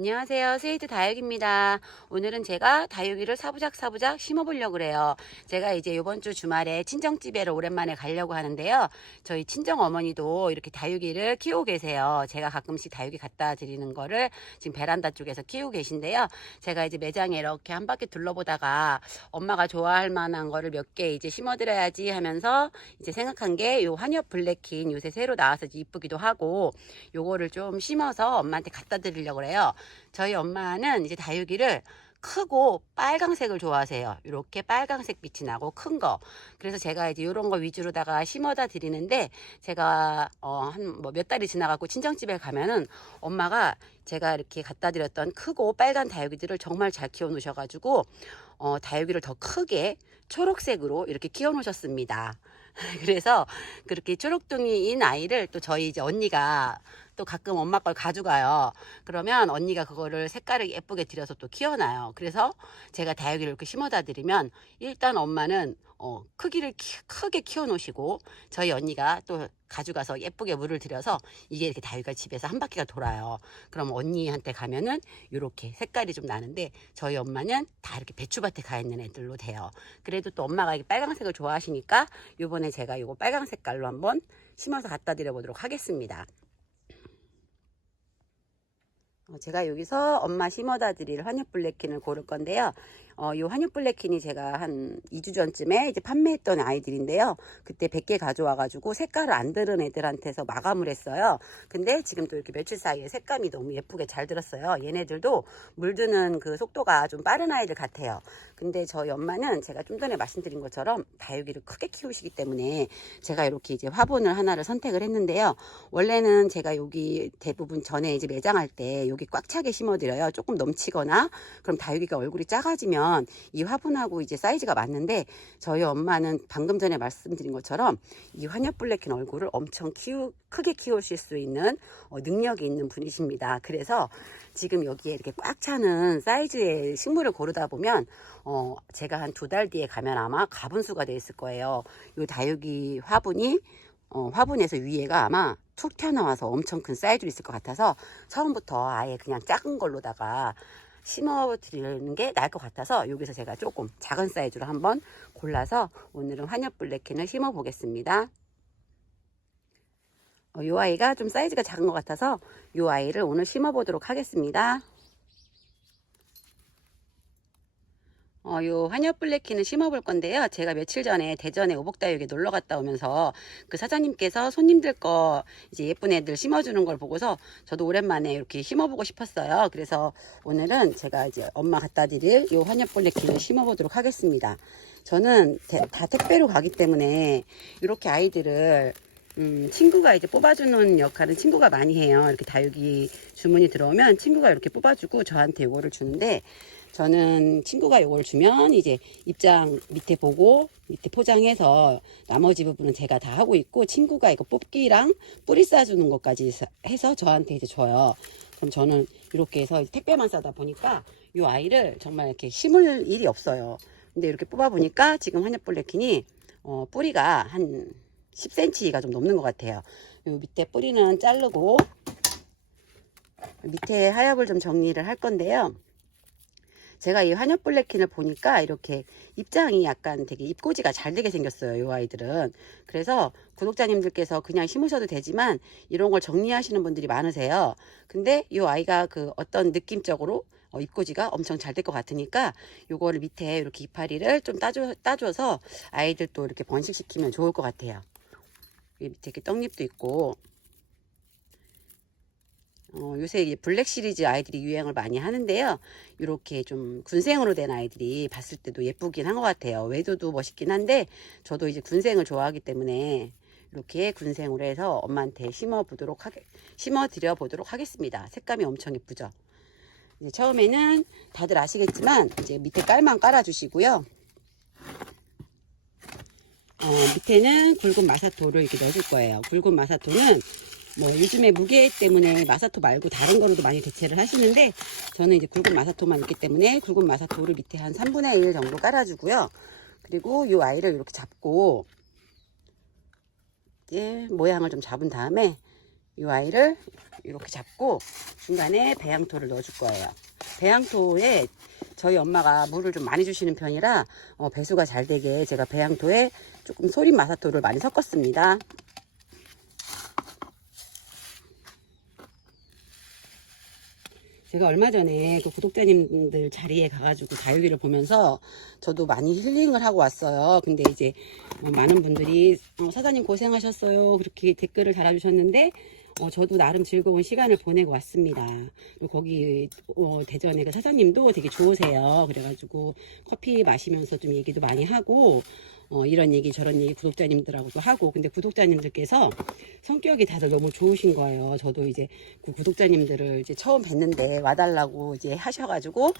안녕하세요. 스웨이트 다육입니다. 오늘은 제가 다육이를 사부작 심어보려고 그래요. 제가 이제 이번 주 주말에 친정집에를 오랜만에 가려고 하는데요. 저희 친정 어머니도 이렇게 다육이를 키우고 계세요. 제가 가끔씩 다육이 갖다 드리는 거를 지금 베란다 쪽에서 키우고 계신데요. 제가 이제 매장에 이렇게 한 바퀴 둘러보다가 엄마가 좋아할 만한 거를 몇 개 이제 심어드려야지 하면서 이제 생각한 게 요 환엽 블랙킨 요새 새로 나와서 이쁘기도 하고 요거를 좀 심어서 엄마한테 갖다 드리려고 그래요. 저희 엄마는 이제 다육이를 크고 빨강색을 좋아하세요. 이렇게 빨강색 빛이 나고 큰 거. 그래서 제가 이제 이런 거 위주로다가 심어다 드리는데 제가 한 몇 달이 지나가고 친정집에 가면은 엄마가 제가 이렇게 갖다 드렸던 크고 빨간 다육이들을 정말 잘 키워 놓으셔가지고 다육이를 더 크게 초록색으로 이렇게 키워 놓으셨습니다. 그래서 그렇게 초록둥이인 아이를 또 저희 이제 언니가 또 가끔 엄마 걸 가져가요. 그러면 언니가 그거를 색깔을 예쁘게 들여서 또 키워놔요. 그래서 제가 다육이를 이렇게 심어다 드리면 일단 엄마는 크기를 크게 키워 놓으시고 저희 언니가 또 가져가서 예쁘게 물을 들여서 이게 이렇게 다육이가 집에서 한 바퀴가 돌아요. 그럼 언니한테 가면은 이렇게 색깔이 좀 나는데 저희 엄마는 다 이렇게 배추밭에 가 있는 애들로 돼요. 그래도 또 엄마가 이 빨강색을 좋아하시니까 요번에 제가 요거 빨강 색깔로 한번 심어서 갖다 드려 보도록 하겠습니다. 제가 여기서 엄마 심어다 드릴 환엽 블랙킨을 고를 건데요. 이 환엽 블랙킨이 제가 한 2주 전쯤에 이제 판매했던 아이들인데요. 그때 100개 가져와가지고 색깔을 안 들은 애들한테서 마감을 했어요. 근데 지금 또 이렇게 며칠 사이에 색감이 너무 예쁘게 잘 들었어요. 얘네들도 물드는 그 속도가 좀 빠른 아이들 같아요. 근데 저희 엄마는 제가 좀 전에 말씀드린 것처럼 다육이를 크게 키우시기 때문에 제가 이렇게 이제 화분을 하나를 선택을 했는데요. 원래는 제가 여기 대부분 전에 이제 매장할 때 여기 꽉 차게 심어드려요. 조금 넘치거나 그럼 다육이가 얼굴이 작아지면 이 화분하고 이제 사이즈가 맞는데 저희 엄마는 방금 전에 말씀드린 것처럼 이 환엽 블랙킨 얼굴을 엄청 크게 키우실 수 있는 능력이 있는 분이십니다. 그래서 지금 여기에 이렇게 꽉 차는 사이즈의 식물을 고르다 보면 제가 한 2달 뒤에 가면 아마 가분수가 돼 있을 거예요. 이 다육이 화분이 화분에서 위에가 아마 툭 튀어나와서 엄청 큰 사이즈로 있을 것 같아서 처음부터 아예 그냥 작은 걸로다가 심어 드리는 게 나을 것 같아서 여기서 제가 조금 작은 사이즈로 한번 골라서 오늘은 환엽 블랙킨을 심어 보겠습니다. 이 아이가 좀 사이즈가 작은 것 같아서 이 아이를 오늘 심어 보도록 하겠습니다. 요 환엽 블랙킨을 심어볼 건데요. 제가 며칠 전에 대전에 오복다육에 놀러 갔다 오면서 그 사장님께서 손님들 거 이제 예쁜 애들 심어주는 걸 보고서 저도 오랜만에 이렇게 심어보고 싶었어요. 그래서 오늘은 제가 이제 엄마 갖다 드릴 요 환엽 블랙킨을 심어보도록 하겠습니다. 저는 다 택배로 가기 때문에 이렇게 아이들을 친구가 이제 뽑아주는 역할은 친구가 많이 해요. 이렇게 다육이 주문이 들어오면 친구가 이렇게 뽑아주고 저한테 요거를 주는데 저는 친구가 요걸 주면 이제 입장 밑에 보고 밑에 포장해서 나머지 부분은 제가 다 하고 있고 친구가 이거 뽑기랑 뿌리 싸주는 것까지 해서 저한테 이제 줘요. 그럼 저는 이렇게 해서 택배만 싸다 보니까 요 아이를 정말 이렇게 심을 일이 없어요. 근데 이렇게 뽑아 보니까 지금 환엽 블랙킨이 뿌리가 한 10cm가 좀 넘는 것 같아요. 요 밑에 뿌리는 자르고 밑에 하엽을 좀 정리를 할 건데요. 제가 이 환엽 블랙킨을 보니까 이렇게 입장이 약간 되게 입꼬지가 잘 되게 생겼어요. 이 아이들은. 그래서 구독자님들께서 그냥 심으셔도 되지만 이런 걸 정리하시는 분들이 많으세요. 근데 이 아이가 그 어떤 느낌적으로 입꼬지가 엄청 잘 될 것 같으니까 요거를 밑에 이렇게 이파리를 좀 따줘서 아이들 또 이렇게 번식시키면 좋을 것 같아요. 밑에 이렇게 떡잎도 있고 요새 블랙 시리즈 아이들이 유행을 많이 하는데요. 이렇게 좀 군생으로 된 아이들이 봤을 때도 예쁘긴 한 것 같아요. 외도도 멋있긴 한데 저도 이제 군생을 좋아하기 때문에 이렇게 군생으로 해서 엄마한테 심어 드려 보도록 하겠습니다. 색감이 엄청 예쁘죠. 이제 처음에는 다들 아시겠지만 이제 밑에 깔만 깔아 주시고요. 밑에는 굵은 마사토를 이렇게 넣어줄 거예요. 굵은 마사토는 뭐 요즘에 무게 때문에 마사토 말고 다른 거로도 많이 대체를 하시는데 저는 이제 굵은 마사토만 있기 때문에 굵은 마사토를 밑에 한 3분의 1 정도 깔아주고요. 그리고 이 아이를 이렇게 잡고 이렇게 모양을 좀 잡은 다음에 이 아이를 이렇게 잡고 중간에 배양토를 넣어줄 거예요. 배양토에 저희 엄마가 물을 좀 많이 주시는 편이라 배수가 잘 되게 제가 배양토에 조금 소림 마사토를 많이 섞었습니다. 제가 얼마 전에 그 구독자님들 자리에 가가지고 다육이를 보면서 저도 많이 힐링을 하고 왔어요. 근데 이제 많은 분들이 사장님 고생하셨어요 그렇게 댓글을 달아주셨는데 저도 나름 즐거운 시간을 보내고 왔습니다. 그리고 거기 대전에 그 사장님도 되게 좋으세요. 그래가지고 커피 마시면서 좀 얘기도 많이 하고 이런 얘기 저런 얘기 구독자님들하고도 하고, 근데 구독자님들께서 성격이 다들 너무 좋으신 거예요. 저도 이제 그 구독자님들을 이제 처음 뵀는데 와달라고 이제 하셔가지고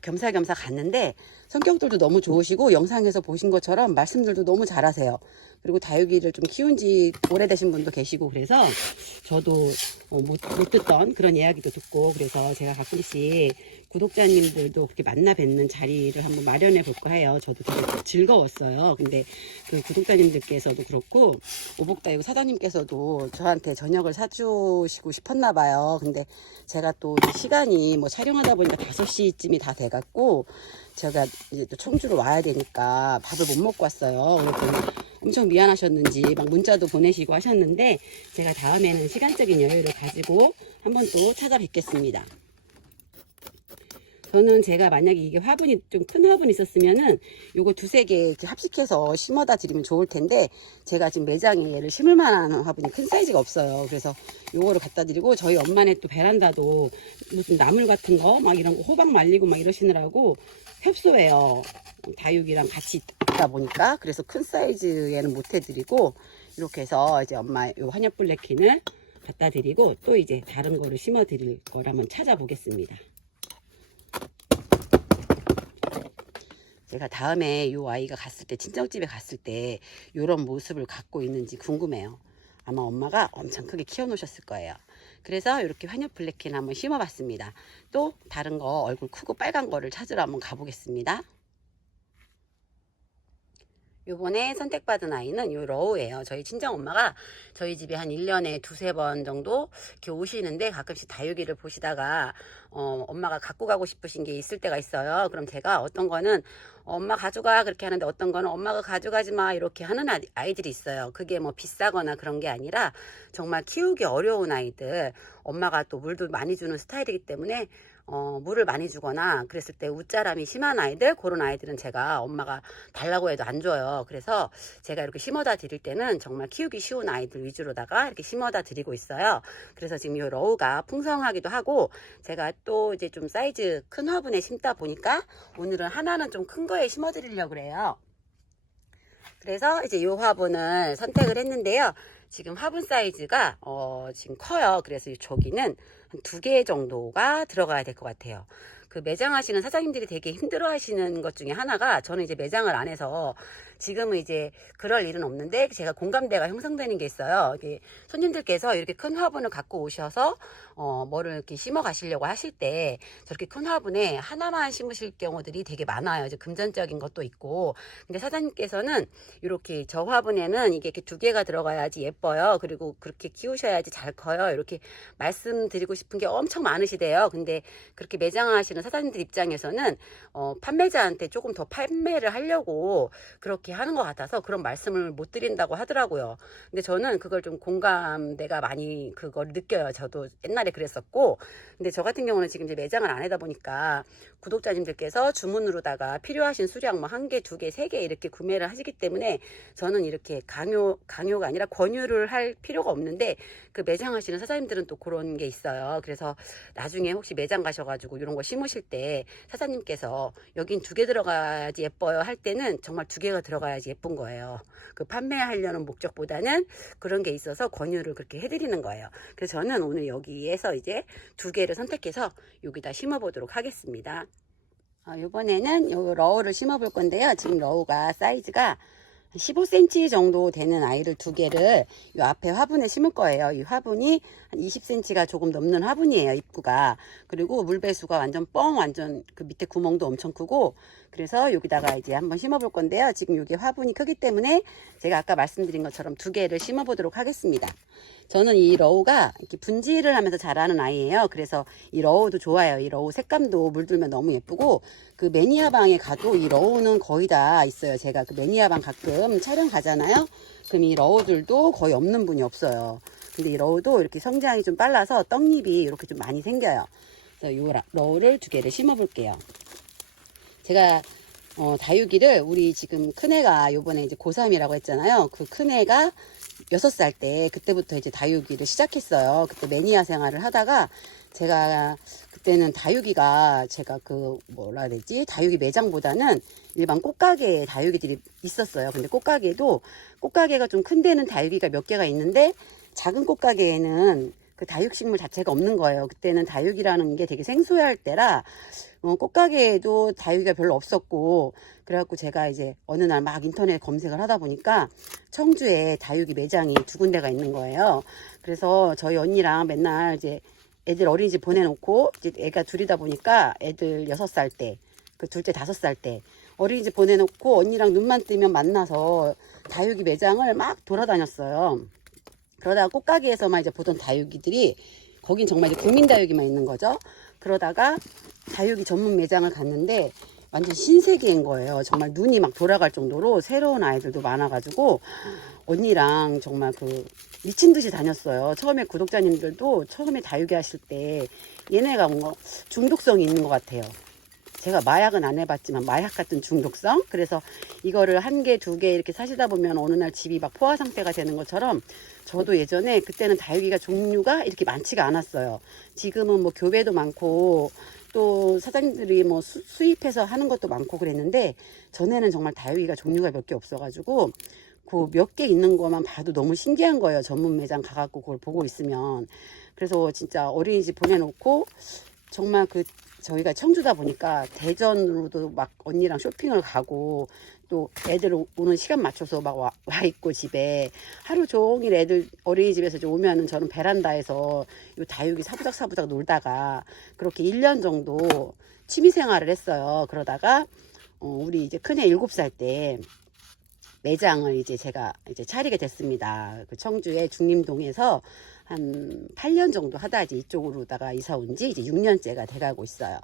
겸사겸사 갔는데 성격들도 너무 좋으시고 영상에서 보신 것처럼 말씀들도 너무 잘하세요. 그리고 다육이를 좀 키운 지 오래되신 분도 계시고, 그래서 저도 못 듣던 그런 이야기도 듣고, 그래서 제가 가끔씩 구독자님들도 그렇게 만나 뵙는 자리를 한번 마련해 볼까 해요. 저도 되게 즐거웠어요. 근데 그 구독자님들께서도 그렇고 오복다육 사장님께서도 저한테 저녁을 사주시고 싶었나 봐요. 근데 제가 또 시간이 뭐 촬영하다 보니까 5시쯤이 다 돼갖고 제가 이제 또 청주로 와야 되니까 밥을 못 먹고 왔어요. 그래서 엄청 미안하셨는지 막 문자도 보내시고 하셨는데 제가 다음에는 시간적인 여유를 가지고 한번 또 찾아뵙겠습니다. 저는 제가 만약에 이게 화분이 좀 큰 화분이 있었으면은 요거 2-3개 이렇게 합식해서 심어다 드리면 좋을 텐데 제가 지금 매장에 얘를 심을 만한 화분이 큰 사이즈가 없어요. 그래서 요거를 갖다 드리고, 저희 엄마네 또 베란다도 무슨 나물 같은 거 막 이런 거 호박 말리고 막 이러시느라고 협소해요. 다육이랑 같이 있다 보니까. 그래서 큰 사이즈에는 못 해드리고 이렇게 해서 이제 엄마 요 한엽 블랙킨을 갖다 드리고 또 이제 다른 거를 심어 드릴 걸 한번 찾아보겠습니다. 제가 다음에 요 아이가 갔을 때, 친정집에 갔을 때 요런 모습을 갖고 있는지 궁금해요. 아마 엄마가 엄청 크게 키워 놓으셨을 거예요. 그래서 이렇게 환엽 블랙킨 한번 심어 봤습니다. 또 다른 거 얼굴 크고 빨간 거를 찾으러 한번 가보겠습니다. 요번에 선택받은 아이는 요 러우예요. 저희 친정엄마가 저희 집에 한 1년에 2-3번 정도 이렇게 오시는데 가끔씩 다육이를 보시다가 엄마가 갖고 가고 싶으신 게 있을 때가 있어요. 그럼 제가 어떤 거는 엄마 가져가 그렇게 하는데, 어떤 거는 엄마가 가져가지 마 이렇게 하는 아이들이 있어요. 그게 뭐 비싸거나 그런 게 아니라 정말 키우기 어려운 아이들, 엄마가 또 물도 많이 주는 스타일이기 때문에 물을 많이 주거나 그랬을 때 웃자람이 심한 아이들, 그런 아이들은 제가 엄마가 달라고 해도 안 줘요. 그래서 제가 이렇게 심어다 드릴 때는 정말 키우기 쉬운 아이들 위주로다가 이렇게 심어다 드리고 있어요. 그래서 지금 이 러우가 풍성하기도 하고, 제가 또 이제 좀 사이즈 큰 화분에 심다 보니까 오늘은 하나는 좀 큰 거에 심어 드리려고 그래요. 그래서 이제 이 화분을 선택을 했는데요. 지금 화분 사이즈가 지금 커요. 그래서 저기는 한 2개 정도가 들어가야 될 것 같아요. 그 매장 하시는 사장님들이 되게 힘들어 하시는 것 중에 하나가, 저는 이제 매장을 안 해서 지금은 이제 그럴 일은 없는데 제가 공감대가 형성되는 게 있어요. 이게 손님들께서 이렇게 큰 화분을 갖고 오셔서 뭐를 이렇게 심어 가시려고 하실 때 저렇게 큰 화분에 하나만 심으실 경우들이 되게 많아요. 이제 금전적인 것도 있고. 근데 사장님께서는 이렇게 저 화분에는 이게 이렇게 2개가 들어가야지 예뻐요. 그리고 그렇게 키우셔야지 잘 커요. 이렇게 말씀드리고 싶은 게 엄청 많으시대요. 근데 그렇게 매장하시는 사장님들 입장에서는 판매자한테 조금 더 판매를 하려고 그렇게 하는 것 같아서 그런 말씀을 못 드린다고 하더라고요. 근데 저는 그걸 좀 공감대가 많이 그걸 느껴요. 저도 옛날에 그랬었고. 근데 저 같은 경우는 지금 이제 매장을 안 하다 보니까 구독자님들께서 주문으로다가 필요하신 수량 뭐 1개, 2개, 3개 이렇게 구매를 하시기 때문에 저는 이렇게 강요가 아니라 권유를 할 필요가 없는데, 그 매장 하시는 사장님들은 또 그런 게 있어요. 그래서 나중에 혹시 매장 가셔가지고 이런 거 심으실 때 사장님께서 여긴 2개 들어가야지 예뻐요 할 때는 정말 2개가 들어가야지 예쁜 거예요. 그 판매하려는 목적보다는 그런 게 있어서 권유를 그렇게 해드리는 거예요. 그래서 저는 오늘 여기에서 이제 2개를 선택해서 여기다 심어 보도록 하겠습니다. 이번에는 요 러우를 심어 볼 건데요. 지금 러우가 사이즈가 15cm 정도 되는 아이를 두 개를 이 앞에 화분에 심을 거예요. 이 화분이 한 20cm가 조금 넘는 화분이에요, 입구가. 그리고 물배수가 완전 그 밑에 구멍도 엄청 크고, 그래서 여기다가 이제 한번 심어 볼 건데요. 지금 여기 화분이 크기 때문에 제가 아까 말씀드린 것처럼 두 개를 심어 보도록 하겠습니다. 저는 이 러우가 이렇게 분지를 하면서 자라는 아이예요. 그래서 이 러우도 좋아요. 이 러우 색감도 물들면 너무 예쁘고, 그 매니아방에 가도 이 러우는 거의 다 있어요. 제가 그 매니아방 가끔 촬영 가잖아요. 그럼 이 러우들도 거의 없는 분이 없어요. 근데 이 러우도 이렇게 성장이 좀 빨라서 떡잎이 이렇게 좀 많이 생겨요. 그래서 이 러우를 두 개를 심어 볼게요. 제가 다육이를 우리 지금 큰애가 요번에 이제 고3이라고 했잖아요. 그 큰애가 6살 때 그때부터 이제 다육이를 시작했어요. 그때 매니아 생활을 하다가 제가 그때는 다육이가 제가 그 뭐라 해야 되지? 다육이 매장보다는 일반 꽃가게에 다육이들이 있었어요. 근데 꽃가게가 좀 큰 데는 다육이가 몇 개가 있는데 작은 꽃가게에는 그 다육식물 자체가 없는 거예요. 그때는 다육이라는 게 되게 생소할 때라 꽃가게에도 다육이가 별로 없었고, 그래갖고 제가 이제 어느 날 막 인터넷 검색을 하다 보니까 청주에 다육이 매장이 두 군데가 있는 거예요. 그래서 저희 언니랑 맨날 이제 애들 어린이집 보내놓고, 이제 애가 둘이다 보니까 애들 6살 때, 그 둘째 5살 때 어린이집 보내놓고 언니랑 눈만 뜨면 만나서 다육이 매장을 막 돌아다녔어요. 그러다가 꽃가게에서만 이제 보던 다육이들이, 거긴 정말 이제 국민 다육이만 있는 거죠. 그러다가 다육이 전문 매장을 갔는데 완전 신세계인 거예요. 정말 눈이 막 돌아갈 정도로 새로운 아이들도 많아가지고 언니랑 정말 그 미친 듯이 다녔어요. 처음에 구독자님들도 처음에 다육이 하실 때 얘네가 뭔가 중독성이 있는 것 같아요. 제가 마약은 안 해봤지만 마약 같은 중독성. 그래서 이거를 한 개, 두 개 이렇게 사시다 보면 어느 날 집이 막 포화 상태가 되는 것처럼, 저도 예전에 그때는 다육이가 종류가 이렇게 많지가 않았어요. 지금은 뭐 교배도 많고 또 사장님들이 뭐 수입해서 하는 것도 많고 그랬는데, 전에는 정말 다육이가 종류가 몇 개 없어가지고 그 몇 개 있는 것만 봐도 너무 신기한 거예요. 전문 매장 가갖고 그걸 보고 있으면. 그래서 진짜 어린이집 보내놓고 정말 저희가 청주다 보니까 대전으로도 막 언니랑 쇼핑을 가고, 또 애들 오는 시간 맞춰서 막 와 있고 집에 하루 종일 애들 어린이집에서 이제 오면은 저는 베란다에서 요 다육이 사부작사부작 놀다가 그렇게 1년 정도 취미 생활을 했어요. 그러다가 우리 이제 큰애 7살 때 매장을 이제 제가 이제 차리게 됐습니다. 그 청주의 중림동에서 한 8년 정도 하다 이제 이쪽으로다가 이사 온 지 이제 6년째가 돼가고 있어요.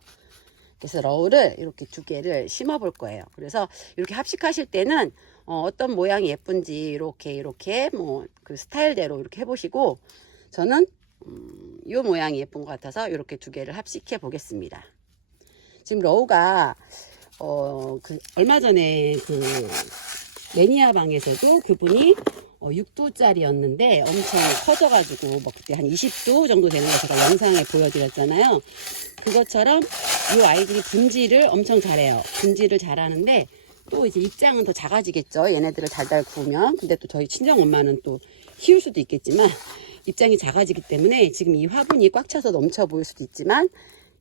그래서 러우를 이렇게 두 개를 심어 볼 거예요. 그래서 이렇게 합식하실 때는 어떤 모양이 예쁜지 이렇게 뭐 그 스타일대로 이렇게 해보시고, 저는 이 모양이 예쁜 것 같아서 이렇게 두 개를 합식해 보겠습니다. 지금 러우가 얼마 전에 그 매니아 방에서도 그분이 6도짜리였는데 엄청 커져가지고 뭐 그때 한 20도 정도 되는 거 제가 영상에 보여드렸잖아요. 그것처럼 이 아이들이 분지를 엄청 잘해요. 분지를 잘하는데 또 이제 입장은 더 작아지겠죠. 얘네들을 달달 구우면. 근데 또 저희 친정 엄마는 또 키울 수도 있겠지만 입장이 작아지기 때문에 지금 이 화분이 꽉 차서 넘쳐 보일 수도 있지만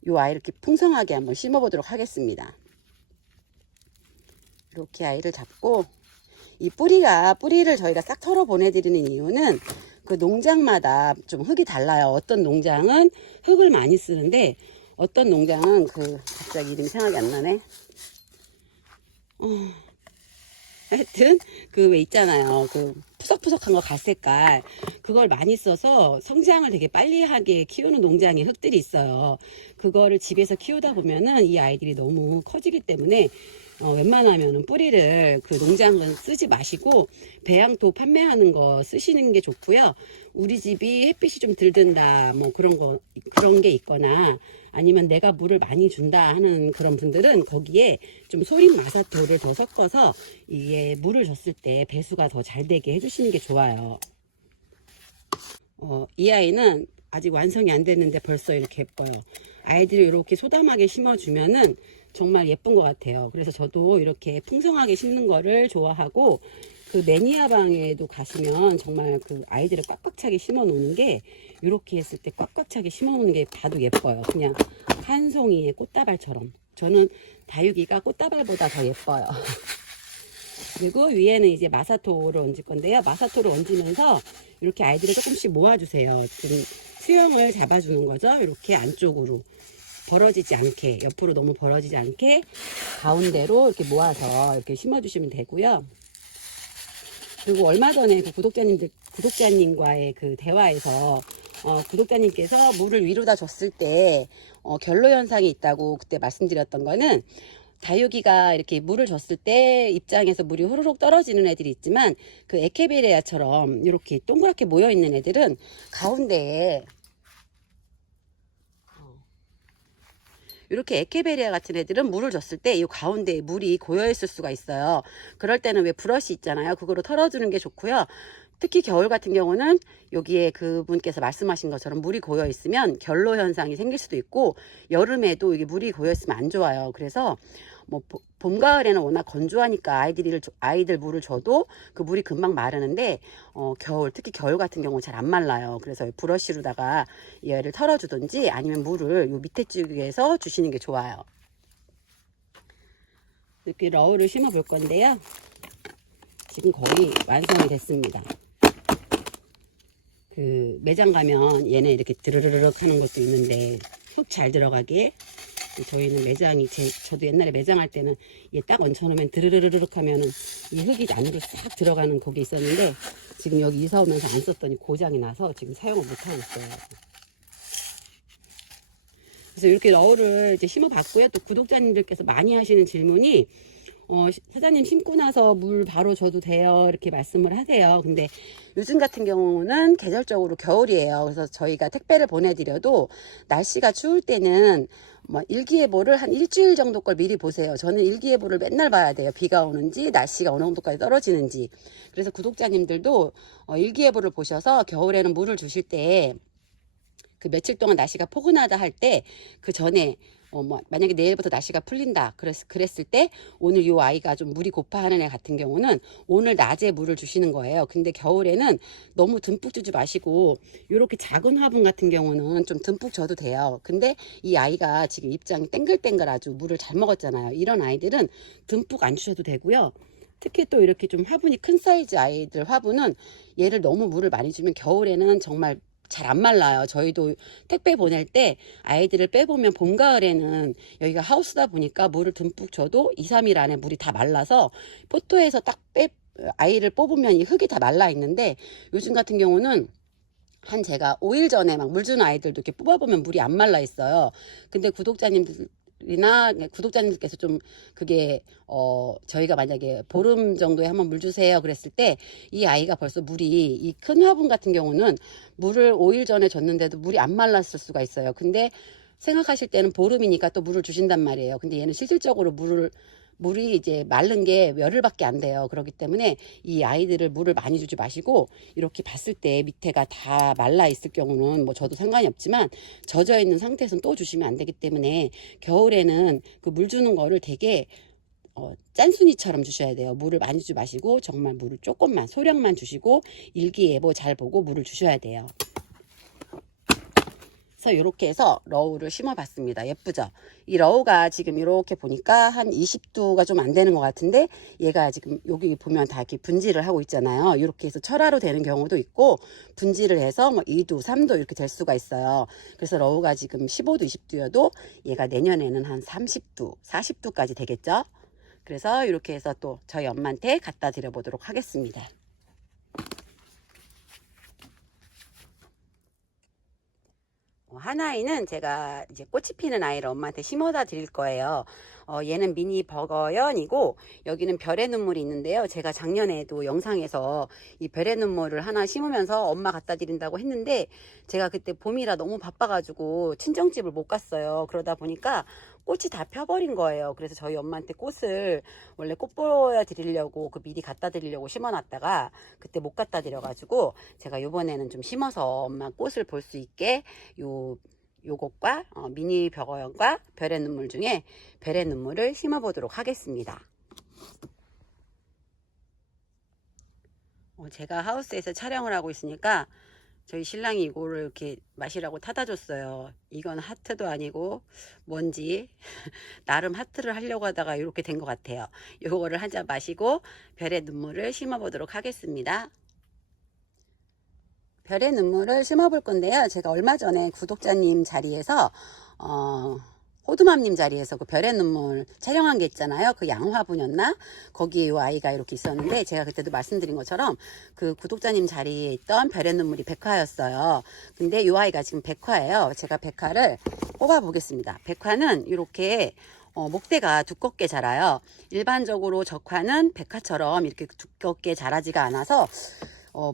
이 아이를 이렇게 풍성하게 한번 심어 보도록 하겠습니다. 이렇게 아이를 잡고, 이 뿌리를 저희가 싹 털어 보내드리는 이유는 그 농장마다 좀 흙이 달라요. 어떤 농장은 흙을 많이 쓰는데 어떤 농장은 갑자기 이름이 생각이 안 나네. 하여튼 그 왜 있잖아요. 그 푸석푸석한 거 갈색깔, 그걸 많이 써서 성장을 되게 빨리 하게 키우는 농장의 흙들이 있어요. 그거를 집에서 키우다 보면은 이 아이들이 너무 커지기 때문에 웬만하면 뿌리를 그 농장은 쓰지 마시고 배양토 판매하는 거 쓰시는 게 좋고요. 우리 집이 햇빛이 좀 덜 든다 뭐 그런 게 있거나 아니면 내가 물을 많이 준다 하는 그런 분들은 거기에 좀 소림 마사토를 더 섞어서 이게 물을 줬을 때 배수가 더 잘 되게 해주시는 게 좋아요. 이 아이는 아직 완성이 안 됐는데 벌써 이렇게 예뻐요. 아이들을 이렇게 소담하게 심어주면은 정말 예쁜 것 같아요. 그래서 저도 이렇게 풍성하게 심는 거를 좋아하고, 그 매니아 방에도 가시면 정말 그 아이들을 꽉꽉 차게 심어 놓는 게, 이렇게 했을 때 꽉꽉 차게 심어 놓는 게 봐도 예뻐요. 그냥 한 송이의 꽃다발처럼. 저는 다육이가 꽃다발보다 더 예뻐요. 그리고 위에는 이제 마사토를 얹을 건데요. 마사토를 얹으면서 이렇게 아이들을 조금씩 모아주세요. 좀 수영을 잡아주는 거죠. 이렇게 안쪽으로 벌어지지 않게, 옆으로 너무 벌어지지 않게 가운데로 이렇게 모아서 이렇게 심어주시면 되고요. 그리고 얼마 전에 그 구독자님과의 그 대화에서 구독자님께서 물을 위로다 줬을 때 결로 현상이 있다고 그때 말씀드렸던 거는, 다육이가 이렇게 물을 줬을 때 입장에서 물이 후루룩 떨어지는 애들이 있지만, 그 에케베리아처럼 이렇게 동그랗게 모여 있는 애들은 가운데에 이렇게 에케베리아 같은 애들은 물을 줬을 때 이 가운데에 물이 고여 있을 수가 있어요. 그럴 때는 왜 브러쉬 있잖아요. 그거로 털어주는 게 좋고요. 특히 겨울 같은 경우는 여기에 그분께서 말씀하신 것처럼 물이 고여 있으면 결로 현상이 생길 수도 있고, 여름에도 이게 물이 고여 있으면 안 좋아요. 그래서 뭐 봄, 가을에는 워낙 건조하니까 아이들 물을 줘도 그 물이 금방 마르는데, 특히 겨울 같은 경우는 잘 안 말라요. 그래서 브러쉬로다가 얘를 털어주든지 아니면 물을 요 밑에 쪽에서 주시는 게 좋아요. 이렇게 러우를 심어 볼 건데요. 지금 거의 완성이 됐습니다. 그 매장 가면 얘네 이렇게 드르르륵 하는 것도 있는데 흙 잘 들어가게, 저희는 매장이 저도 옛날에 매장할 때는 얘 딱 얹혀놓으면 드르르륵 하면은 이 흙이 안으로 싹 들어가는 거기 있었는데, 지금 여기 이사 오면서 안 썼더니 고장이 나서 지금 사용을 못하고 있어요. 그래서 이렇게 러우를 이제 심어봤고요. 또 구독자님들께서 많이 하시는 질문이, 사장님 심고 나서 물 바로 줘도 돼요? 이렇게 말씀을 하세요. 근데 요즘 같은 경우는 계절적으로 겨울이에요. 그래서 저희가 택배를 보내드려도 날씨가 추울 때는 일기예보를 한 일주일 정도 걸 미리 보세요. 저는 일기예보를 맨날 봐야 돼요. 비가 오는지 날씨가 어느 정도까지 떨어지는지. 그래서 구독자님들도 일기예보를 보셔서 겨울에는 물을 주실 때, 그 며칠 동안 날씨가 포근하다 할 때 그 전에 만약에 내일부터 날씨가 풀린다 그랬을 때, 오늘 요 아이가 좀 물이 고파하는 애 같은 경우는 오늘 낮에 물을 주시는 거예요. 근데 겨울에는 너무 듬뿍 주지 마시고, 요렇게 작은 화분 같은 경우는 좀 듬뿍 줘도 돼요. 근데 이 아이가 지금 입장이 땡글땡글 아주 물을 잘 먹었잖아요. 이런 아이들은 듬뿍 안 주셔도 되고요. 특히 또 이렇게 좀 화분이 큰 사이즈 아이들 화분은 얘를 너무 물을 많이 주면 겨울에는 정말 잘 안 말라요. 저희도 택배 보낼 때 아이들을 빼보면 봄, 가을에는 여기가 하우스다 보니까 물을 듬뿍 줘도 2, 3일 안에 물이 다 말라서, 포토에서 딱 아이를 뽑으면 이 흙이 다 말라 있는데, 요즘 같은 경우는 제가 5일 전에 막 물 주는 아이들도 이렇게 뽑아보면 물이 안 말라 있어요. 근데 구독자님들께서 좀 그게 저희가 만약에 보름 정도에 한번 물 주세요 그랬을 때, 이 아이가 벌써 물이, 이 큰 화분 같은 경우는 물을 5일 전에 줬는데도 물이 안 말랐을 수가 있어요. 근데 생각하실 때는 보름이니까 또 물을 주신단 말이에요. 근데 얘는 실질적으로 물이 이제 마른 게 열흘밖에 안 돼요. 그렇기 때문에 이 아이들을 물을 많이 주지 마시고, 이렇게 봤을 때 밑에가 다 말라 있을 경우는 뭐 저도 상관이 없지만, 젖어 있는 상태에서는 또 주시면 안 되기 때문에 겨울에는 그 물 주는 거를 되게 짠순이처럼 주셔야 돼요. 물을 많이 주지 마시고 정말 물을 조금만, 소량만 주시고 일기예보 잘 보고 물을 주셔야 돼요. 그래서 이렇게 해서 러우를 심어봤습니다. 예쁘죠? 이 러우가 지금 이렇게 보니까 한 20두가 좀 안 되는 것 같은데, 얘가 지금 여기 보면 다 이렇게 분지를 하고 있잖아요. 이렇게 해서 철화로 되는 경우도 있고, 분지를 해서 2두, 3두 이렇게 될 수가 있어요. 그래서 러우가 지금 15두, 20두여도 얘가 내년에는 한 30두, 40두까지 되겠죠? 그래서 이렇게 해서 또 저희 엄마한테 갖다 드려 보도록 하겠습니다. 하나이는 제가 이제 꽃이 피는 아이를 엄마한테 심어다 드릴 거예요. 얘는 미니 버거연이고, 여기는 별의 눈물이 있는데요. 제가 작년에도 영상에서 이 별의 눈물을 하나 심으면서 엄마 갖다 드린다고 했는데, 제가 그때 봄이라 너무 바빠가지고 친정집을 못 갔어요. 그러다 보니까 꽃이 다 펴버린 거예요. 그래서 저희 엄마한테 꽃을 원래 꽃 보여 드리려고 미리 갖다 드리려고 심어놨다가 그때 못 갖다 드려가지고, 제가 요번에는 좀 심어서 엄마 꽃을 볼 수 있게 요것과 미니 벽어연과 별의 눈물 중에 별의 눈물을 심어 보도록 하겠습니다. 제가 하우스에서 촬영을 하고 있으니까 저희 신랑이 이거를 이렇게 마시라고 타다 줬어요. 이건 하트도 아니고 뭔지 나름 하트를 하려고 하다가 이렇게 된 것 같아요. 요거를 한 잔 마시고 별의 눈물을 심어 보도록 하겠습니다. 별의 눈물을 심어 볼 건데요. 제가 얼마 전에 구독자님 자리에서 호두맘님 자리에서 그 별의 눈물 촬영한 게 있잖아요. 그 양화분이었나? 거기에 이 아이가 이렇게 있었는데, 제가 그때도 말씀드린 것처럼 그 구독자님 자리에 있던 별의 눈물이 백화였어요. 근데 이 아이가 지금 백화예요. 제가 백화를 뽑아 보겠습니다. 백화는 이렇게 목대가 두껍게 자라요. 일반적으로 적화는 백화처럼 이렇게 두껍게 자라지가 않아서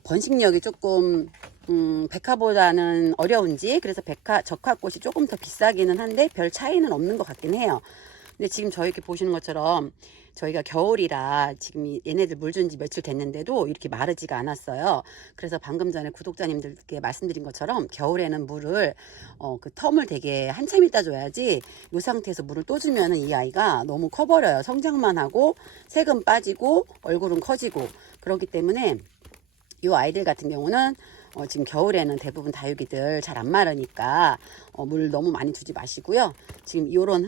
번식력이 조금 백화보다는 어려운지, 그래서 적화꽃이 조금 더 비싸기는 한데 별 차이는 없는 것 같긴 해요. 근데 지금 저희 이렇게 보시는 것처럼 저희가 겨울이라 지금 얘네들 물 준 지 며칠 됐는데도 이렇게 마르지가 않았어요. 그래서 방금 전에 구독자님들께 말씀드린 것처럼 겨울에는 물을 그 텀을 되게 한참 있다 줘야지, 이 상태에서 물을 또 주면은 이 아이가 너무 커버려요. 성장만 하고 색은 빠지고 얼굴은 커지고. 그렇기 때문에 이 아이들 같은 경우는 지금 겨울에는 대부분 다육이들 잘 안 마르니까 물 너무 많이 주지 마시고요. 지금 이런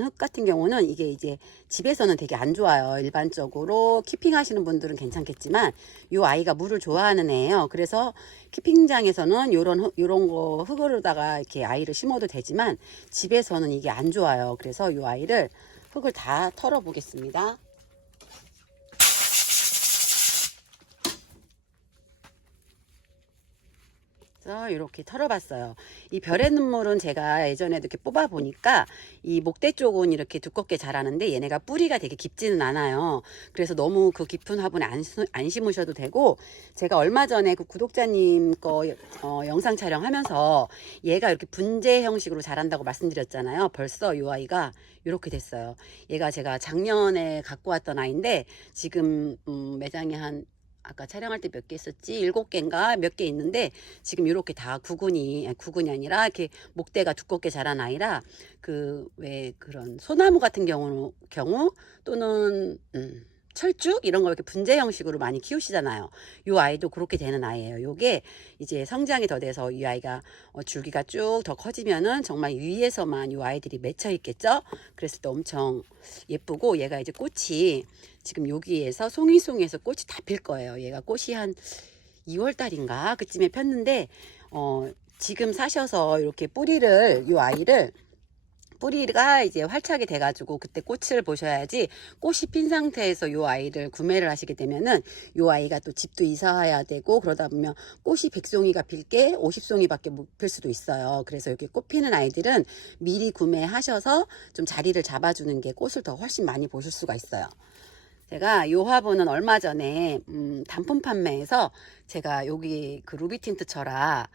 흙 같은 경우는 이게 이제 집에서는 되게 안 좋아요. 일반적으로 키핑 하시는 분들은 괜찮겠지만 이 아이가 물을 좋아하는 애예요. 그래서 키핑장에서는 요런 거 흙으로다가 이렇게 아이를 심어도 되지만 집에서는 이게 안 좋아요. 그래서 이 아이를 흙을 다 털어 보겠습니다. 이렇게 털어봤어요. 이 별의 눈물은 제가 예전에도 이렇게 뽑아 보니까 이 목대 쪽은 이렇게 두껍게 자라는데 얘네가 뿌리가 되게 깊지는 않아요. 그래서 너무 그 깊은 화분에 안 심으셔도 되고, 제가 얼마 전에 그 구독자님 거 영상 촬영하면서 얘가 이렇게 분재 형식으로 자란다고 말씀드렸잖아요. 벌써 이 아이가 이렇게 됐어요. 얘가 제가 작년에 갖고 왔던 아이인데 지금 매장에 아까 촬영할 때 몇 개 있었지? 7개인가 몇 개 있는데 지금 이렇게 다 구근이 아니라 이렇게 목대가 두껍게 자란 아이라, 그 왜 그런 소나무 같은 경우 또는 철쭉 이런 거 이렇게 분재 형식으로 많이 키우시잖아요. 이 아이도 그렇게 되는 아이예요. 요게 이제 성장이 더 돼서 이 아이가 줄기가 쭉 더 커지면은 정말 위에서만 이 아이들이 맺혀 있겠죠. 그랬을 때 엄청 예쁘고, 얘가 이제 꽃이 지금 여기에서 송이송이에서 꽃이 다 필 거예요. 얘가 꽃이 한 2월 달인가 그쯤에 폈는데 지금 사셔서 이렇게 이 아이를 뿌리가 이제 활착이 돼가지고 그때 꽃을 보셔야지, 꽃이 핀 상태에서 이 아이를 구매를 하시게 되면은 이 아이가 또 집도 이사해야 되고 그러다 보면 꽃이 100송이가 필 게 50송이밖에 못 필 수도 있어요. 그래서 이렇게 꽃 피는 아이들은 미리 구매하셔서 좀 자리를 잡아주는 게 꽃을 더 훨씬 많이 보실 수가 있어요. 제가 이 화분은 얼마 전에 단품 판매해서 제가 여기 그 루비틴트 철아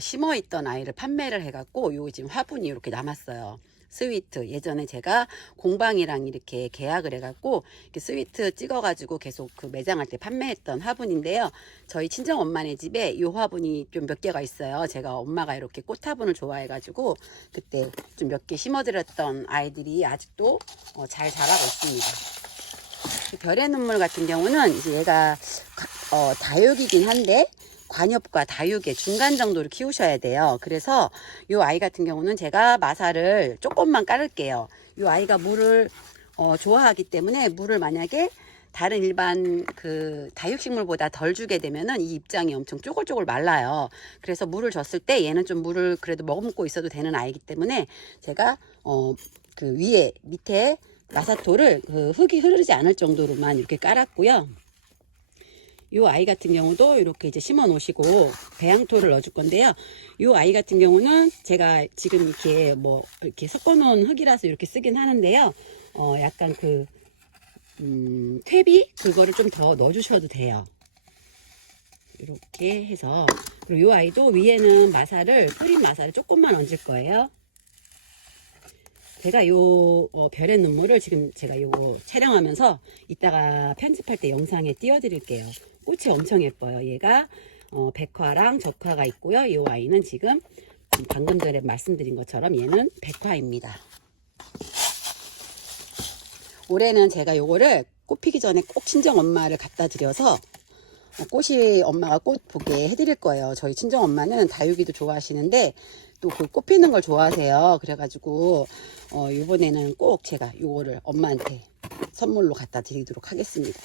심어 있던 아이를 판매를 해갖고 요 지금 화분이 이렇게 남았어요. 스위트, 예전에 제가 공방이랑 이렇게 계약을 해갖고 이렇게 스위트 찍어가지고 계속 그 매장할 때 판매했던 화분인데요. 저희 친정 엄마네 집에 이 화분이 좀 몇 개가 있어요. 제가 엄마가 이렇게 꽃 화분을 좋아해가지고 그때 좀 몇 개 심어드렸던 아이들이 아직도 잘 자라고 있습니다. 별의 눈물 같은 경우는 이제 얘가 다육이긴 한데 관엽과 다육의 중간 정도로 키우셔야 돼요. 그래서 이 아이 같은 경우는 제가 마사를 조금만 깔을게요. 이 아이가 물을 좋아하기 때문에 물을 만약에 다른 일반 그 다육식물보다 덜 주게 되면은 이 입장이 엄청 쪼글쪼글 말라요. 그래서 물을 줬을 때 얘는 좀 물을 그래도 머금고 있어도 되는 아이기 때문에 제가 그 밑에 마사토를 그 흙이 흐르지 않을 정도로만 이렇게 깔았고요. 이 아이 같은 경우도 이렇게 이제 심어 놓으시고 배양토를 넣어줄 건데요. 이 아이 같은 경우는 제가 지금 이렇게 이렇게 섞어 놓은 흙이라서 이렇게 쓰긴 하는데요. 약간 그 퇴비 그거를 좀 더 넣어주셔도 돼요. 이렇게 해서. 그리고 이 아이도 위에는 뿌린 마사를 조금만 얹을 거예요. 제가 별의 눈물을 지금 제가 요거 촬영하면서 이따가 편집할 때 영상에 띄워드릴게요. 꽃이 엄청 예뻐요. 얘가 백화랑 적화가 있고요. 이 아이는 지금 방금 전에 말씀드린 것처럼 얘는 백화입니다. 올해는 제가 요거를 꽃 피기 전에 꼭 친정 엄마를 갖다 드려서 꽃이 엄마가 꽃 보게 해드릴 거예요. 저희 친정 엄마는 다육이도 좋아하시는데 또 그 꽃 피는 걸 좋아하세요. 그래가지고 이번에는 꼭 제가 요거를 엄마한테 선물로 갖다 드리도록 하겠습니다.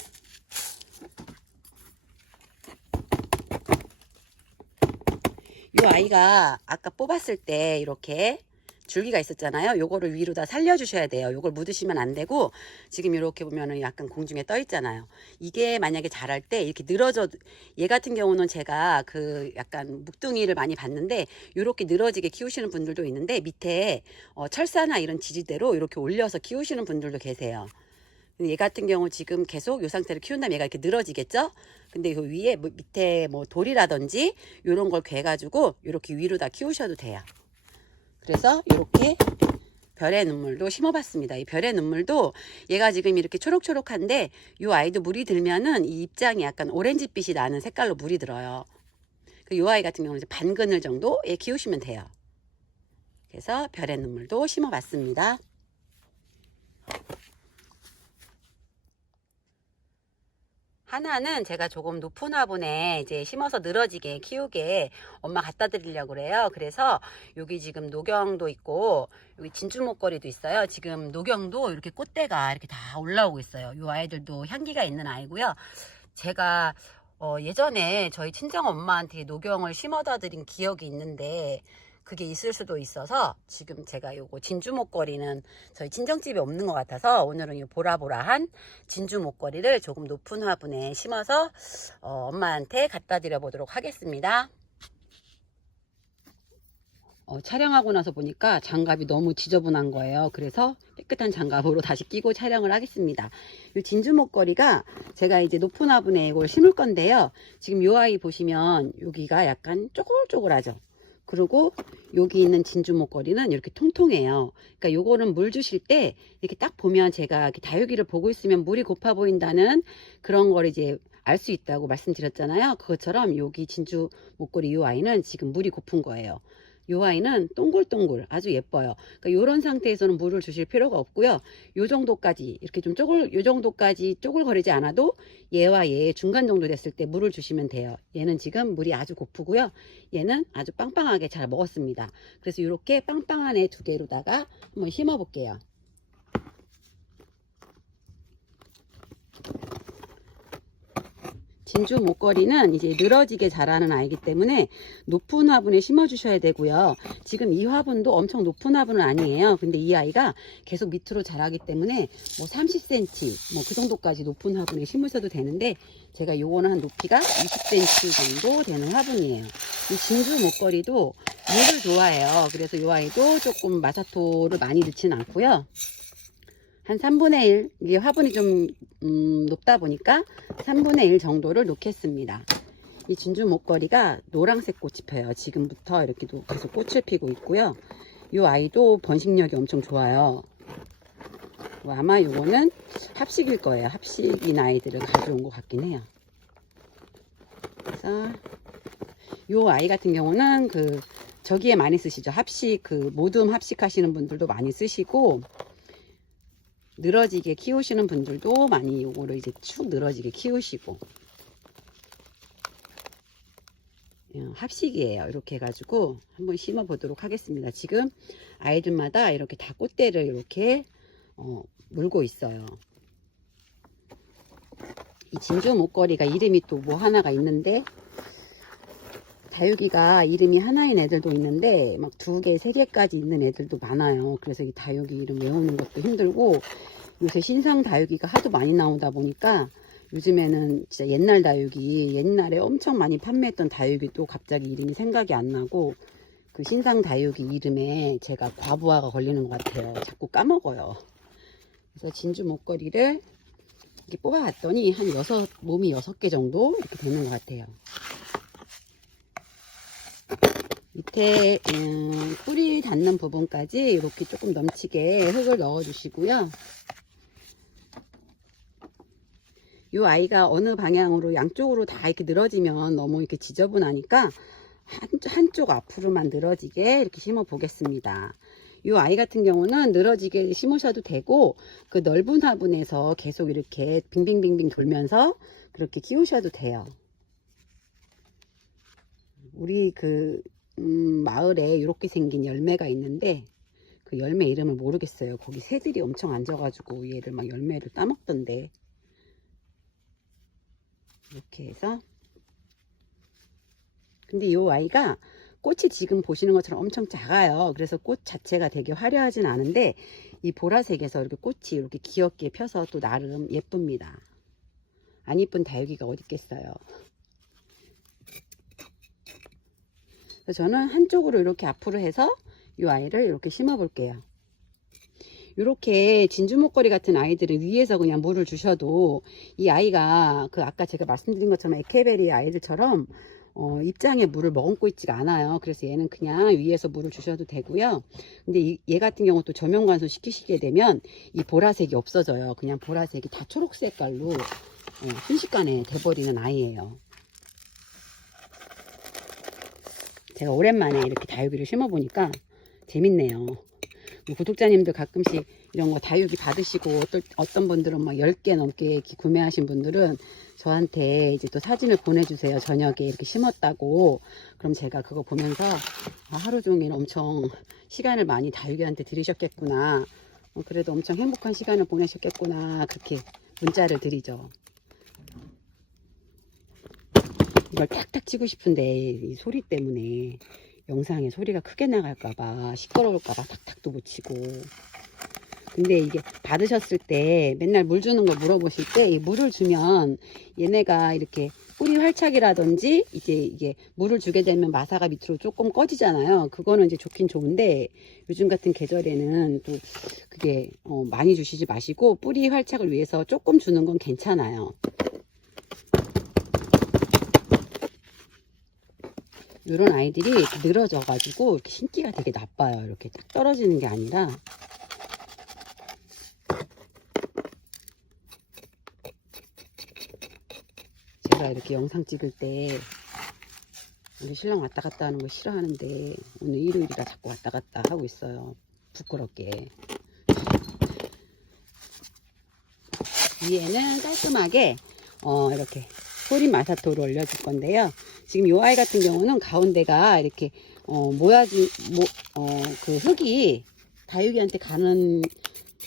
요 아이가 아까 뽑았을 때 이렇게 줄기가 있었잖아요. 요거를 위로 다 살려주셔야 돼요. 요걸 묻으시면 안 되고, 지금 이렇게 보면은 약간 공중에 떠 있잖아요. 이게 만약에 자랄 때 이렇게 늘어져, 얘 같은 경우는 제가 그 약간 묵둥이를 많이 봤는데 요렇게 늘어지게 키우시는 분들도 있는데, 밑에 철사나 이런 지지대로 이렇게 올려서 키우시는 분들도 계세요. 얘 같은 경우 지금 계속 이 상태로 키운다면 얘가 이렇게 늘어지겠죠? 근데 그 위에 밑에 뭐 돌이라든지 요런 걸 괴가지고 이렇게 위로 다 키우셔도 돼요. 그래서 이렇게 별의 눈물도 심어봤습니다. 이 별의 눈물도 얘가 지금 이렇게 초록초록한데 이 아이도 물이 들면은 이 입장이 약간 오렌지빛이 나는 색깔로 물이 들어요. 이 아이 같은 경우는 이제 반 그늘 정도에 키우시면 돼요. 그래서 별의 눈물도 심어봤습니다. 하나는 제가 조금 높은 화분에 이제 심어서 늘어지게 키우게 엄마 갖다 드리려고 그래요. 그래서 여기 지금 노경도 있고 여기 진주 목걸이도 있어요. 지금 노경도 이렇게 꽃대가 이렇게 다 올라오고 있어요. 이 아이들도 향기가 있는 아이고요. 제가 예전에 저희 친정 엄마한테 노경을 심어다 드린 기억이 있는데 그게 있을 수도 있어서 지금 제가 요거 진주 목걸이는 저희 친정집에 없는 것 같아서 오늘은 이 보라보라한 진주 목걸이를 조금 높은 화분에 심어서 엄마한테 갖다 드려 보도록 하겠습니다. 촬영하고 나서 보니까 장갑이 너무 지저분한 거예요. 그래서 깨끗한 장갑으로 다시 끼고 촬영을 하겠습니다. 이 진주 목걸이가 제가 이제 높은 화분에 이걸 심을 건데요. 지금 이 아이 보시면 여기가 약간 쪼글쪼글하죠. 그리고 여기 있는 진주 목걸이는 이렇게 통통해요. 그러니까 요거는 물 주실 때 이렇게 딱 보면 제가 이렇게 다육이를 보고 있으면 물이 고파 보인다는 그런 걸 이제 알 수 있다고 말씀드렸잖아요. 그것처럼 여기 진주 목걸이 요 아이는 지금 물이 고픈 거예요. 요 아이는 동글동글 아주 예뻐요. 그러니까 요런 상태에서는 물을 주실 필요가 없고요. 요 정도까지 이렇게 좀 요 정도까지 쪼글거리지 않아도 얘와 얘 중간 정도 됐을 때 물을 주시면 돼요. 얘는 지금 물이 아주 고프고요. 얘는 아주 빵빵하게 잘 먹었습니다. 그래서 이렇게 빵빵한 애 2개로다가 한번 심어 볼게요. 진주 목걸이는 이제 늘어지게 자라는 아이기 때문에 높은 화분에 심어 주셔야 되고요. 지금 이 화분도 엄청 높은 화분은 아니에요. 근데 이 아이가 계속 밑으로 자라기 때문에 뭐 30cm 뭐 그 정도까지 높은 화분에 심으셔도 되는데 제가 요거는 한 높이가 20cm 정도 되는 화분이에요. 이 진주 목걸이도 물을 좋아해요. 그래서 이 아이도 조금 마사토를 많이 넣지는 않고요. 한 3분의 1, 이게 화분이 좀 높다 보니까 3분의 1 정도를 놓겠습니다. 이 진주 목걸이가 노란색 꽃이 펴요. 지금부터 이렇게 계속 꽃을 피고 있고요. 이 아이도 번식력이 엄청 좋아요. 아마 이거는 합식일 거예요. 합식인 아이들을 가져온 것 같긴 해요. 그래서 이 아이 같은 경우는 저기에 많이 쓰시죠. 합식, 모둠 합식하시는 분들도 많이 쓰시고, 늘어지게 키우시는 분들도 많이 요거를 이제 축 늘어지게 키우시고 합식이에요. 이렇게 해가지고 한번 심어 보도록 하겠습니다. 지금 아이들마다 이렇게 다 꽃대를 이렇게 물고 있어요. 이 진주 목걸이가 이름이 또 뭐 하나가 있는데, 다육이가 이름이 하나인 애들도 있는데 막 2개, 3개까지 있는 애들도 많아요. 그래서 이 다육이 이름 외우는 것도 힘들고, 요새 신상 다육이가 하도 많이 나오다 보니까 요즘에는 진짜 옛날 다육이, 옛날에 엄청 많이 판매했던 다육이도 갑자기 이름이 생각이 안 나고, 그 신상 다육이 이름에 제가 과부하가 걸리는 것 같아요. 자꾸 까먹어요. 그래서 진주 목걸이를 이렇게 뽑아봤더니 한 몸이 6개 정도 이렇게 되는 것 같아요. 밑에 뿌리 닿는 부분까지 이렇게 조금 넘치게 흙을 넣어 주시고요. 이 아이가 어느 방향으로 양쪽으로 다 이렇게 늘어지면 너무 이렇게 지저분하니까 한쪽 앞으로만 늘어지게 이렇게 심어 보겠습니다. 이 아이 같은 경우는 늘어지게 심으셔도 되고, 그 넓은 화분에서 계속 이렇게 빙빙빙빙 돌면서 그렇게 키우셔도 돼요. 우리 마을에 이렇게 생긴 열매가 있는데 그 열매 이름을 모르겠어요. 거기 새들이 엄청 앉아가지고 얘를 막 열매를 따먹던데. 이렇게 해서. 근데 이 아이가 꽃이 지금 보시는 것처럼 엄청 작아요. 그래서 꽃 자체가 되게 화려하진 않은데 이 보라색에서 이렇게 꽃이 이렇게 귀엽게 펴서 또 나름 예쁩니다. 안 이쁜 다육이가 어디 있겠어요. 그래서 저는 한쪽으로 이렇게 앞으로 해서 이 아이를 이렇게 심어 볼게요. 이렇게 진주 목걸이 같은 아이들은 위에서 그냥 물을 주셔도 이 아이가 아까 제가 말씀드린 것처럼 에케베리 아이들처럼 입장에 물을 머금고 있지가 않아요. 그래서 얘는 그냥 위에서 물을 주셔도 되고요. 근데 얘 같은 경우 또 조명乾燥시키시게 되면 이 보라색이 없어져요. 그냥 보라색이 다 초록 색깔로 순식간에 돼버리는 아이예요. 제가 오랜만에 이렇게 다육이를 심어 보니까 재밌네요. 구독자님들 가끔씩 이런 거 다육이 받으시고 어떤 분들은 막 10개 넘게 구매하신 분들은 저한테 이제 또 사진을 보내주세요. 저녁에 이렇게 심었다고. 그럼 제가 그거 보면서 하루 종일 엄청 시간을 많이 다육이한테 들이셨겠구나. 그래도 엄청 행복한 시간을 보내셨겠구나. 그렇게 문자를 드리죠. 이걸 탁탁 치고 싶은데 이 소리 때문에 영상에 소리가 크게 나갈까봐 시끄러울까봐 탁탁도 못 치고. 근데 이게 받으셨을 때 맨날 물 주는 거 물어보실 때 이 물을 주면 얘네가 이렇게 뿌리 활착이라든지 이제 이게 물을 주게 되면 마사가 밑으로 조금 꺼지잖아요. 그거는 이제 좋긴 좋은데 요즘 같은 계절에는 또 그게 많이 주시지 마시고 뿌리 활착을 위해서 조금 주는 건 괜찮아요. 이런 아이들이 늘어져 가지고 이렇게 신기가 되게 나빠요. 이렇게 딱 떨어지는 게 아니라. 제가 이렇게 영상 찍을 때 우리 신랑 왔다 갔다 하는 거 싫어하는데 오늘 일요일이라 자꾸 왔다 갔다 하고 있어요. 부끄럽게. 위에는 깔끔하게 이렇게 소림 마사토를 올려줄 건데요. 지금 이 아이 같은 경우는 가운데가 이렇게 그 흙이 다육이한테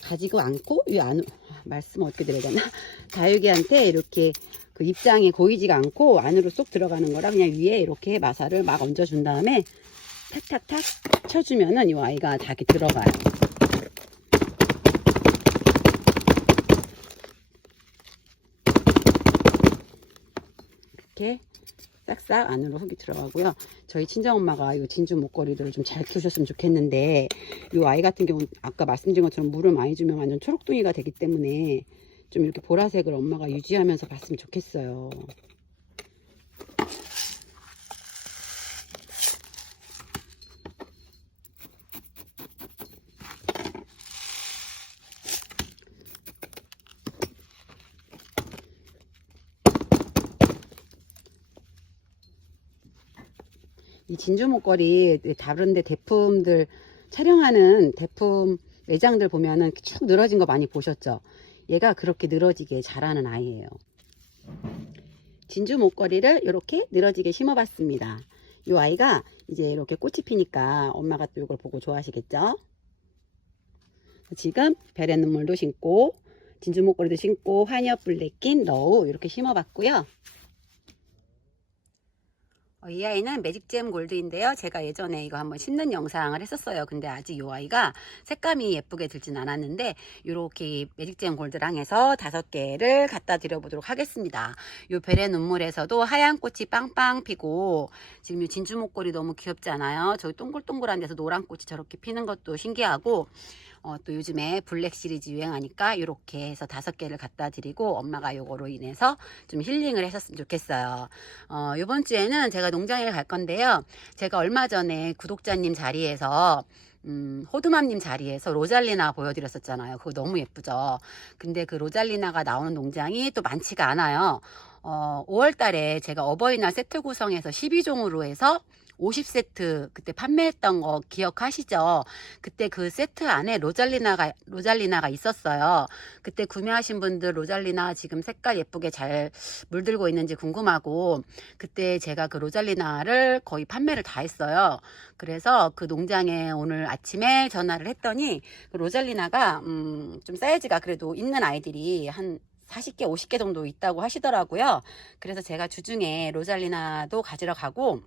가지고 않고 이 안 말씀 어떻게 드려야 되나? 다육이한테 이렇게 그 입장에 고이지가 않고 안으로 쏙 들어가는 거라 그냥 위에 이렇게 마사를 막 얹어준 다음에 탁탁탁 쳐주면은 이 아이가 다 이렇게 들어가요. 이렇게 싹싹 안으로 흙이 들어가고요. 저희 친정엄마가 이 진주 목걸이들을 좀 잘 키우셨으면 좋겠는데 이 아이 같은 경우는 아까 말씀드린 것처럼 물을 많이 주면 완전 초록둥이가 되기 때문에 좀 이렇게 보라색을 엄마가 유지하면서 봤으면 좋겠어요. 이 진주 목걸이 다른데 제품들 촬영하는 제품 매장들 보면은 쭉 늘어진 거 많이 보셨죠? 얘가 그렇게 늘어지게 자라는 아이예요. 진주 목걸이를 이렇게 늘어지게 심어봤습니다. 이 아이가 이제 이렇게 꽃이 피니까 엄마가 또 이걸 보고 좋아하시겠죠? 지금 별의 눈물도 심고 진주 목걸이도 심고 환엽 블랙킨 너우 이렇게 심어봤고요. 이 아이는 매직잼 골드인데요. 제가 예전에 이거 한번 심는 영상을 했었어요. 근데 아직 이 아이가 색감이 예쁘게 들진 않았는데 이렇게 매직잼 골드랑 해서 5개를 갖다 드려 보도록 하겠습니다. 이 별의 눈물에서도 하얀 꽃이 빵빵 피고 지금 이 진주 목걸이 너무 귀엽잖아요. 저기 동글동글한 데서 노란 꽃이 저렇게 피는 것도 신기하고 또 요즘에 블랙 시리즈 유행하니까 이렇게 해서 5개를 갖다 드리고 엄마가 요거로 인해서 좀 힐링을 하셨으면 좋겠어요. 이번 주에는 제가 농장에 갈 건데요. 제가 얼마 전에 구독자님 자리에서 호두맘님 자리에서 로잘리나 보여드렸었잖아요. 그거 너무 예쁘죠. 근데 그 로잘리나가 나오는 농장이 또 많지가 않아요. 5월 달에 제가 어버이날 세트 구성해서 12종으로 해서 50세트 그때 판매했던 거 기억하시죠? 그때 그 세트 안에 로잘리나가 있었어요. 그때 구매하신 분들 로잘리나 지금 색깔 예쁘게 잘 물들고 있는지 궁금하고, 그때 제가 그 로잘리나를 거의 판매를 다 했어요. 그래서 그 농장에 오늘 아침에 전화를 했더니 그 로잘리나가 좀 사이즈가 그래도 있는 아이들이 한 40개, 50개 정도 있다고 하시더라고요. 그래서 제가 주중에 로잘리나도 가지러 가고,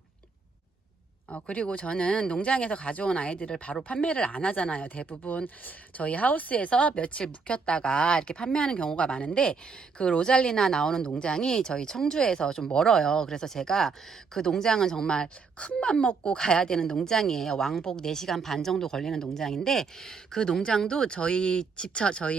그리고 저는 농장에서 가져온 아이들을 바로 판매를 안 하잖아요. 대부분 저희 하우스에서 며칠 묵혔다가 이렇게 판매하는 경우가 많은데, 그 로잘리나 나오는 농장이 저희 청주에서 좀 멀어요. 그래서 제가 그 농장은 정말 큰 맘 먹고 가야 되는 농장이에요. 왕복 4시간 반 정도 걸리는 농장인데, 그 농장도 저희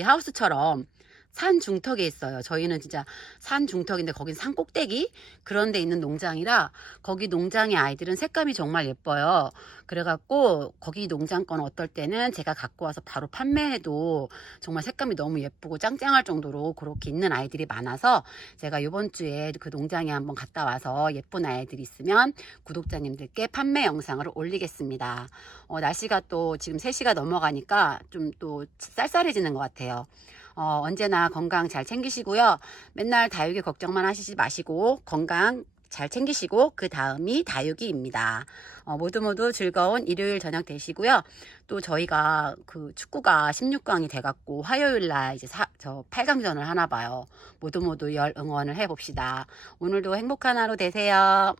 하우스처럼 산 중턱에 있어요. 저희는 진짜 산 중턱인데 거긴 산 꼭대기 그런 데 있는 농장이라, 거기 농장의 아이들은 색감이 정말 예뻐요. 그래갖고 거기 농장 건 어떨 때는 제가 갖고 와서 바로 판매해도 정말 색감이 너무 예쁘고 짱짱할 정도로 그렇게 있는 아이들이 많아서, 제가 이번 주에 그 농장에 한번 갔다 와서 예쁜 아이들이 있으면 구독자님들께 판매 영상을 올리겠습니다. 날씨가 또 지금 3시가 넘어가니까 좀 또 쌀쌀해지는 것 같아요. 언제나 건강 잘 챙기시고요. 맨날 다육이 걱정만 하시지 마시고 건강 잘 챙기시고 그 다음이 다육이입니다. 모두 즐거운 일요일 저녁 되시고요. 또 저희가 그 축구가 16강이 돼갖고 화요일날 이제 저 8강전을 하나 봐요. 모두 열 응원을 해봅시다. 오늘도 행복한 하루 되세요.